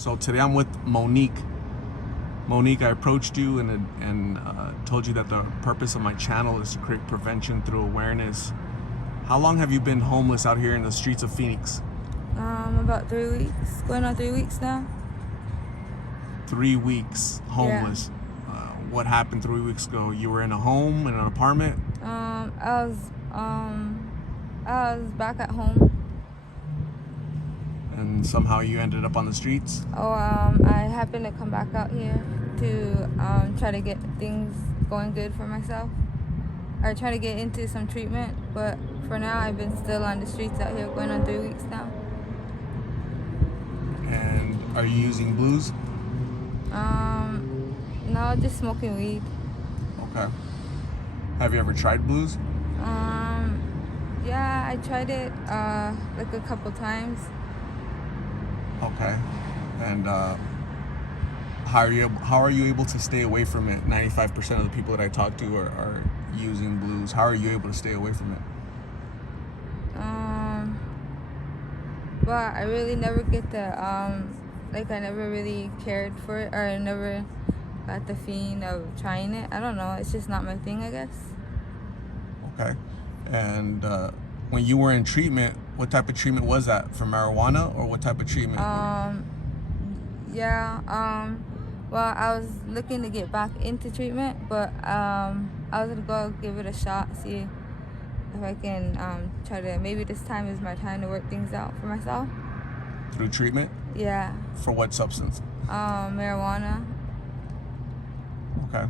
So today I'm with Monique. Monique, I approached you and told you that the purpose of my channel is to create prevention through awareness. How long have you been homeless out here in the streets of Phoenix? About 3 weeks. Going on 3 weeks now. 3 weeks homeless. Yeah. What happened 3 weeks ago? You were in a home, in an apartment? I was back at home. And somehow you ended up on the streets? I happened to come back out here to try to get things going good for myself. Or try to get into some treatment, but for now I've been still on the streets out here going on 3 weeks now. And are you using blues? No, just smoking weed. Okay. Have you ever tried blues? Yeah, I tried it like a couple times. Okay. And how are you able to stay away from it? 95% of the people that I talk to are using blues. How are you able to stay away from it? Well, I really never get the like I never really cared for it, or I never got the feeling of trying it. I don't know. It's just not my thing, I guess. Okay. And when you were in treatment, what type of treatment was that? For marijuana, or what type of treatment? Well, I was looking to get back into treatment, but I was gonna go give it a shot, see if I can try to, maybe this time is my time to work things out for myself. Through treatment? Yeah. For what substance? Marijuana. Okay.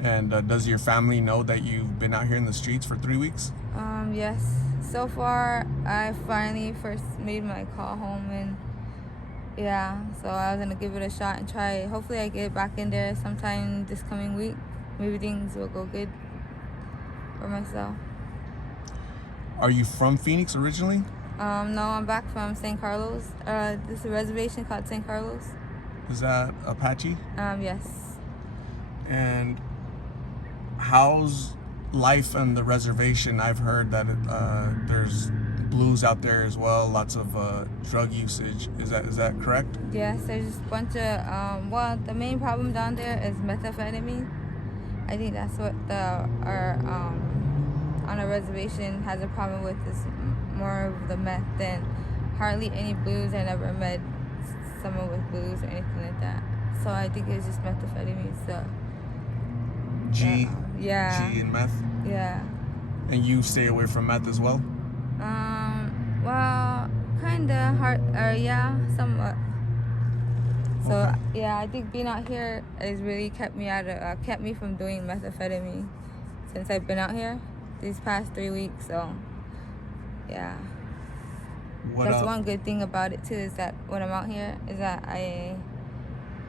And does your family know that you've been out here in the streets for 3 weeks? Yes. So far, I finally first made my call home, and yeah, so I was gonna give it a shot and try it. Hopefully I get back in there sometime this coming week. Maybe things will go good for myself. Are you from Phoenix originally? No, I'm back from St. Carlos. This is a reservation called St. Carlos. Is that Apache? Yes. And how's life on the reservation? I've heard that there's blues out there as well, lots of drug usage. Is that correct? Yes, there's just a bunch of well, the main problem down there is methamphetamine. I think that's what our on a reservation has a problem with, is more of the meth than hardly any blues. I never met someone with blues or anything like that. So I think it's just methamphetamine. So G and meth? Yeah. And you stay away from meth as well? Well, kinda hard, or yeah, somewhat. So Okay. yeah, I think being out here has really kept me from doing methamphetamine since I've been out here these past 3 weeks. So yeah. That's one good thing about it too, is that when I'm out here, is that I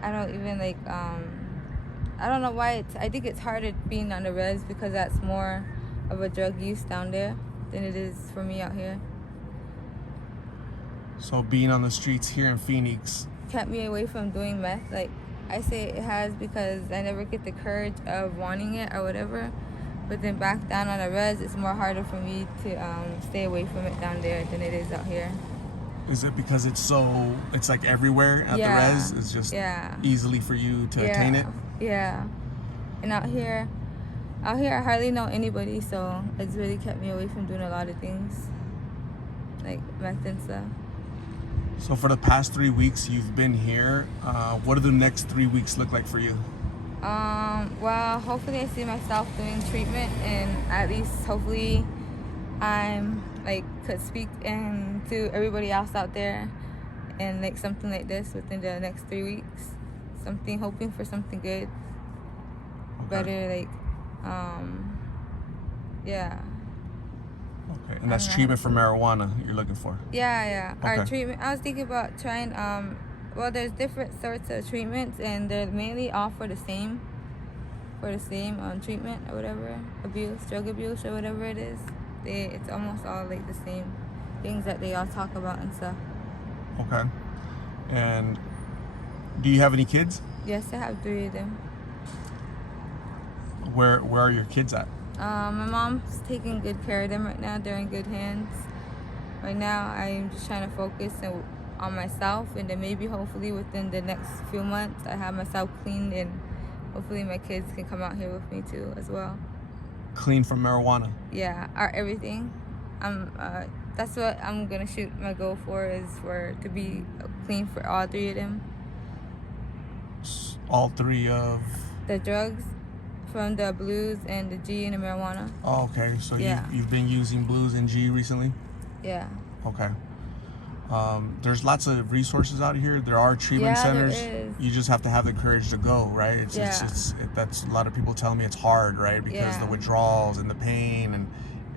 don't even like I don't know why I think it's harder being on the res, because that's more of a drug use down there than it is for me out here. So being on the streets here in Phoenix Kept me away from doing meth. Like I say, it has, because I never get the courage of wanting it or whatever. But then back down on the res, it's more harder for me to stay away from it down there than it is out here. Is it because it's like everywhere at the res? It's just easily for you to attain it? Yeah. And out here I hardly know anybody, so it's really kept me away from doing a lot of things, like meth and stuff. So for the past 3 weeks you've been here, what do the next 3 weeks look like for you? Well, hopefully I see myself doing treatment, and at least hopefully I'm like could speak and to everybody else out there, and like something like this within the next 3 weeks. Hoping for something good. Okay. Better, like yeah. Okay. And that's treatment for marijuana you're looking for? Yeah. Okay. Our treatment, I was thinking about trying well, there's different sorts of treatments, and they're mainly all for the same treatment or whatever, drug abuse or whatever it is. It's almost all like the same things that they all talk about and stuff. Okay. And do you have any kids? Yes, I have 3 of them. Where are your kids at? My mom's taking good care of them right now. They're in good hands. Right now, I'm just trying to focus on myself, and then maybe hopefully within the next few months I have myself cleaned, and hopefully my kids can come out here with me too as well. Clean from marijuana? Yeah, everything. That's what I'm gonna shoot my goal for, is for to be clean for all three of them. All three of the drugs, from the blues and the G and the marijuana. Oh, okay. So Yeah. you've been using blues and G recently? Yeah. Okay. There's lots of resources out here. There are treatment centers. There is. You just have to have the courage to go, right? That's a lot of people telling me it's hard, right? Because the withdrawals and the pain, and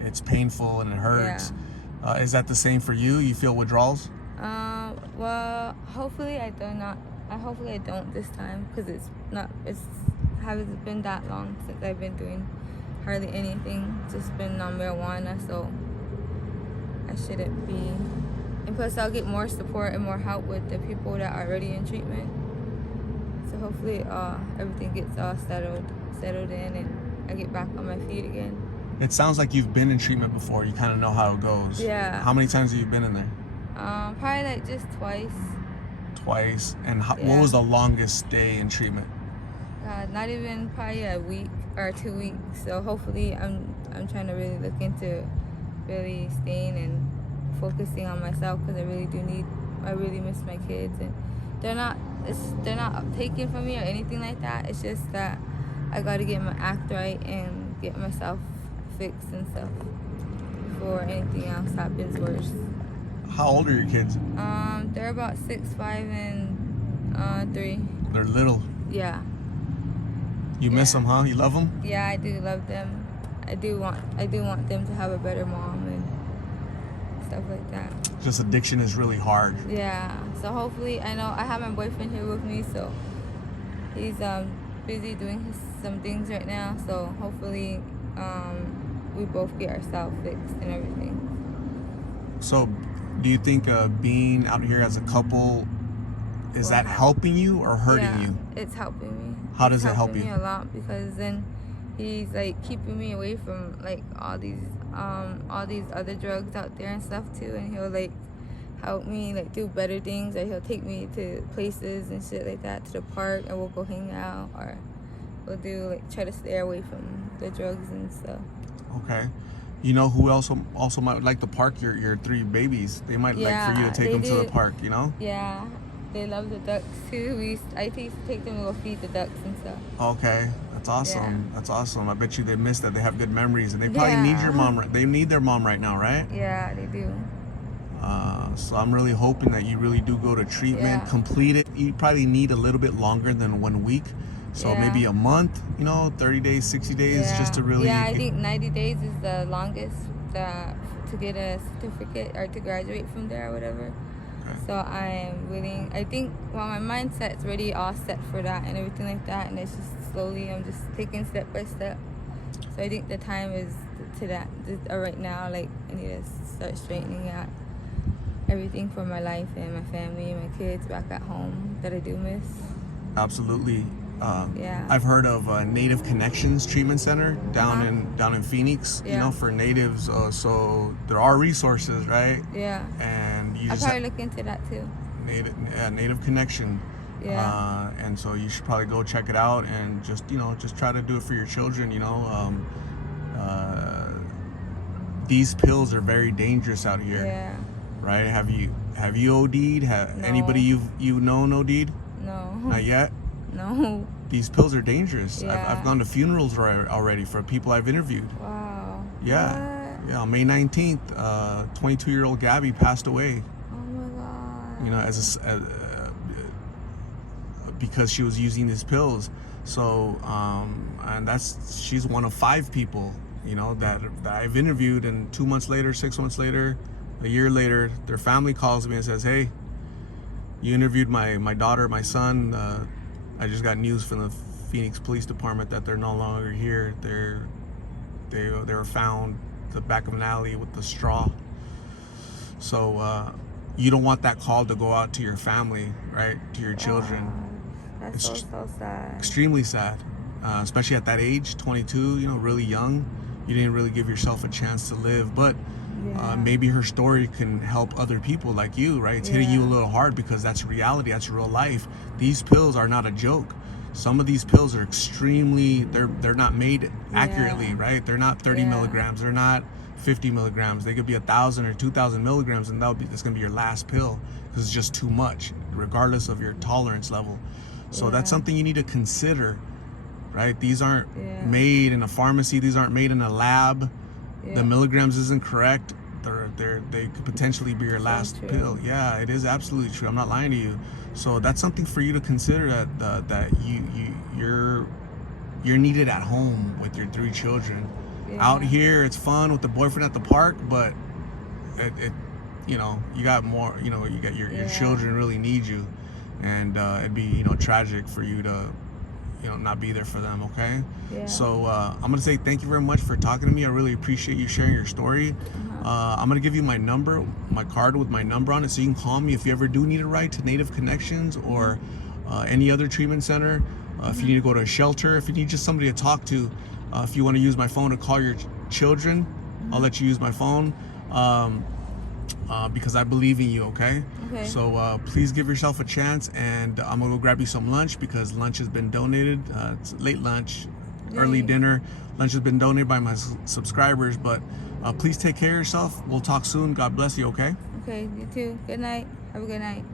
it's painful and it hurts. Yeah. Is that the same for you? You feel withdrawals? Well, hopefully I don't this time, because it hasn't been that long since I've been doing hardly anything. Just been on marijuana, so I shouldn't be. And plus, I'll get more support and more help with the people that are already in treatment. So hopefully, everything gets all settled in, and I get back on my feet again. It sounds like you've been in treatment before. You kind of know how it goes. Yeah. How many times have you been in there? Probably like just twice. Twice. And what was the longest stay in treatment? Not even probably a week or 2 weeks. So hopefully, I'm trying to really look into really staying and focusing on myself, because I really miss my kids, and they're not taken from me or anything like that. It's just that I got to get my act right and get myself fixed and stuff before anything else happens worse. How old are your kids? They're about 6, 5, and 3. They're little. Yeah. You miss them, huh? You love them? Yeah, I do love them. I do want them to have a better mom and stuff like that. Just addiction is really hard. Yeah. So hopefully, I know I have my boyfriend here with me, so he's busy doing some things right now. So hopefully, we both get ourselves fixed and everything. So, do you think being out here as a couple, is that helping you or hurting you? It's helping me. How does it help you? It's helping me a lot, because then he's like keeping me away from like all these other drugs out there and stuff too, and he'll like help me like do better things, or he'll take me to places and shit like that, to the park, and we'll go hang out, or we'll do like try to stay away from the drugs and stuff. Okay. You know who also might like the park? Your 3 babies. They might like for you to take them to the park, you know? Yeah. They love the ducks too. I used to take them to go feed the ducks and stuff. Okay, that's awesome. Yeah. That's awesome. I bet you they miss that. They have good memories, and they probably need your mom. They need their mom right now, right? Yeah, they do. So I'm really hoping that you really do go to treatment, complete it. You probably need a little bit longer than 1 week. So maybe a month, 30 days, 60 days, just to really... Yeah, I think 90 days is the longest to get a certificate or to graduate from there or whatever. Okay. So I'm willing. I think, my mindset's already all set for that and everything like that. And it's just slowly, I'm just taking step by step. So I think the time is to that. Right now, like, I need to start straightening out everything for my life and my family and my kids back at home that I do miss. Absolutely. I've heard of Native Connections Treatment Center down in Phoenix. For natives. So there are resources, right? Yeah. And you I'll probably look into that too. Native Connection. Yeah. And so you should probably go check it out and just try to do it for your children. These pills are very dangerous out here. Yeah. Right? Have you OD'd? No. Anybody you've known OD'd? No. Not yet? No. These pills are dangerous. Yeah. I've gone to funerals already for people I've interviewed. Wow. Yeah. What? Yeah, on May 19th, 22-year-old Gabby passed away. Oh my God. Because she was using these pills. So, and she's one of 5 people, that I've interviewed, and 2 months later, 6 months later, a year later, their family calls me and says, "Hey, you interviewed my daughter, my son. I just got news from the Phoenix Police Department that they're no longer here. They were found at the back of an alley with the straw." So you don't want that call to go out to your family, right? To your children. That's so sad. Extremely sad, especially at that age, 22. Really young. You didn't really give yourself a chance to live. But Yeah. Maybe her story can help other people like you, right? It's hitting you a little hard because that's reality, that's real life. These pills are not a joke. Some of these pills are extremely, they're not made accurately, right? They're not 30 milligrams, they're not 50 milligrams. They could be 1,000 or 2,000 milligrams, and that's gonna be your last pill because it's just too much, regardless of your tolerance level. So that's something you need to consider, right? These aren't made in a pharmacy. These aren't made in a lab. The milligrams isn't correct. They could potentially be your last pill. Yeah, it is absolutely true. I'm not lying to you. So that's something for you to consider, that you're needed at home with your 3 children. Out here, it's fun with the boyfriend at the park, but it you know, you got more. You know, you got your children really need you, and it'd be tragic for you to not be there for them. Okay. So I'm gonna say thank you very much for talking to me. I really appreciate you sharing your story. I'm gonna give you my number, my card with my number on it, so you can call me if you ever do need a ride to Native Connections or any other treatment center. If you need to go to a shelter, if you need just somebody to talk to, if you want to use my phone to call your children, I'll let you use my phone. Because I believe in you, okay? So please give yourself a chance, and I'm gonna go grab you some lunch because lunch has been donated. It's late lunch, early dinner. Lunch has been donated by my subscribers, but please take care of yourself. We'll talk soon. God bless you, okay? Okay, you too. Good night. Have a good night.